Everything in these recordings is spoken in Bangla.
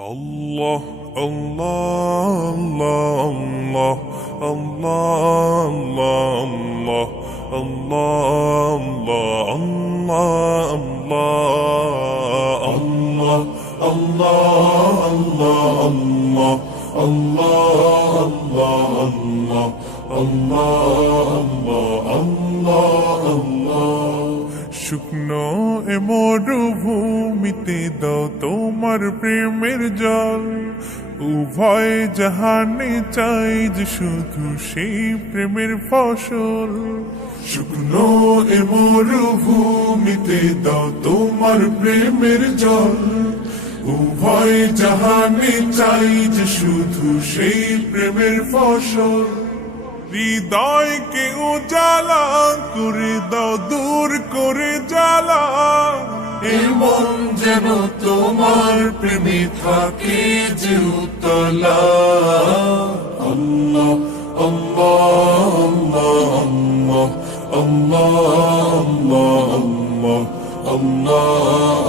Allah, Allah, Allah, Allah, Allah, Allah, Allah, Allah, Allah, Allah, Allah, Allah, Allah, Allah. শুকনো এ মরুভূমিতে দাও তোমার প্রেমের জল, উভয় জাহানে চাই যে শুধু সেই প্রেমের ফসল। শুকনো এ মরুভূমিতে দাও তোমার প্রেমের জল, উভয় জাহানে চাই যে শুধু সেই প্রেমের ফসল। হৃদয়কে উজালা করে দাও, দূর করে জ্বালা, এমন যেন তোমার প্রেমে থাকে যে উতলা। আল্লাহ আল্লাহ আল্লাহ আল্লাহ আল্লাহ আল্লাহ আল্লাহ আল্লাহ।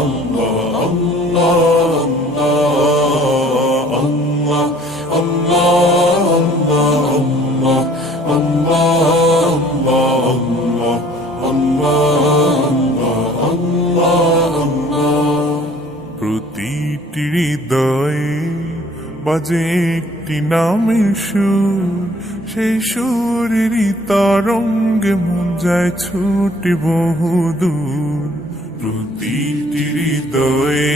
প্রতিটি হৃদয়ে বাজে একটি নামের সুর, সেই সুরেরই তরঙ্গে মন যায় ছুটে বহুদূর। প্রতিটি হৃদয়ে